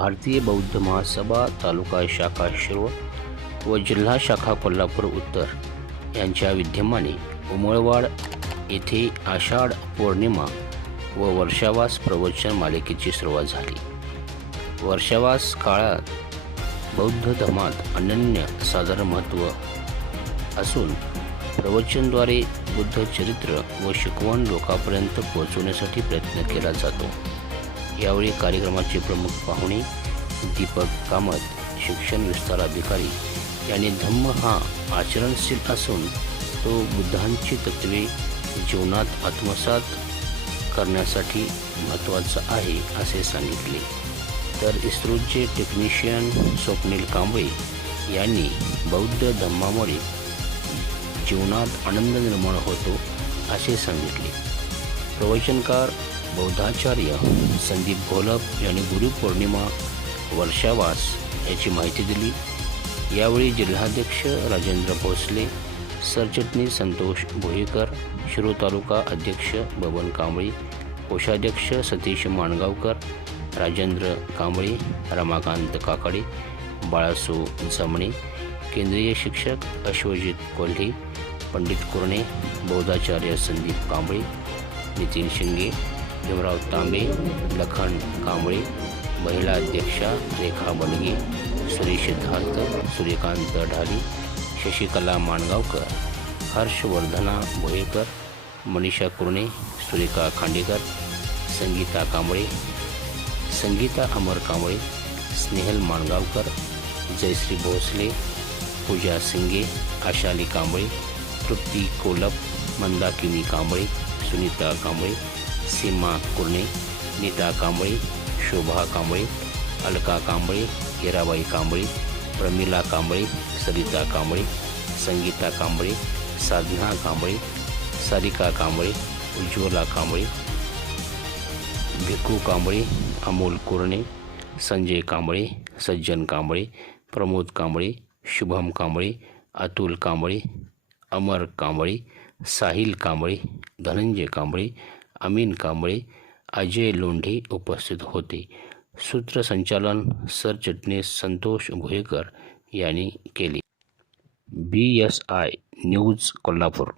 भारतीय बौद्ध महासभा तालुका शाखा शिरोळ व जिल्हा शाखा कोल्हापूर उत्तर. यांच्या विद्यमाने उमळवाड येथे आषाढ पौर्णिमा व वर्षावास प्रवचन मालिकेची सुरुवात झाली. वर्षावास काळात बौद्ध धर्मात अनन्य साधारण महत्त्व असून प्रवचनद्वारे बुद्ध चरित्र व शिकवण लोकांपर्यंत पोहोचवण्यासाठी प्रयत्न केला जातो. यावेळी कार्यक्रमाचे प्रमुख पाहुणे दीपक कामत शिक्षण विस्तार अधिकारी यांनी धम्म हा आचरणशील असून तो बुद्धांची तत्त्वे जीवनात आत्मसात करण्यासाठी महत्त्वाचा आहे असे सांगितले. तर इस्रोचे टेक्निशियन स्वप्नील कांबळे यांनी बौद्ध धम्मामुळे जीवनात आनंद निर्माण होतो असे सांगितले. प्रवचनकार बौद्धाचार्य संदीप घोलप यांनी गुरुपौर्णिमा वर्षावास याची माहिती दिली. यावेळी जिल्हाध्यक्ष राजेंद्र भोसले सरचिटणीस संतोष भोईकर शिरो तालुका अध्यक्ष बबन कांबळे कोषाध्यक्ष सतीश माणगावकर राजेंद्र कांबळे रमाकांत काकडे बाळासू जमणे केंद्रीय शिक्षक अश्वजित कोल्हे पंडित कुर्णे बौद्धाचार्य संदीप कांबळे नितीन शिंगे भीमराव तांबे लखन कांबळे महिला अध्यक्षा रेखा बलगे सुरेश सिद्धार्थ सूर्यकांत ढाली शशिकला माणगावकर हर्षवर्धना भोयेकर मनीषा कुर्णे सुरेखा खांडेकर संगीता कांबळे संगीता अमर कांबळे स्नेहल माणगावकर जयश्री भोसले पूजा सिंगे आशाली कांबळे तृप्ती कोलप मंदाकिनी कांबळे सुनीता कांबळे सीमा कुर्णे नीता कांबळे शोभा कांबळे अलका कांबळे हिराबाई कांबळे प्रमिला कांबळे सरिता कांबळे संगीता कांबळे साधना कांबळे सारिका कांबळे उज्ज्वला कांबळे भिकू कांबळे अमोल कुर्णे संजय कांबळे सज्जन कांबळे प्रमोद कांबळे शुभम कांबळे अतुल कांबळे अमर कांबळे साहिल कांबळे धनंजय कांबळे अमीन कांबळे अजय लोंढे उपस्थित होते. सूत्रसंचालन सरचिटणीस संतोष भोयेकर यांनी केले. B S I news Kolhapur.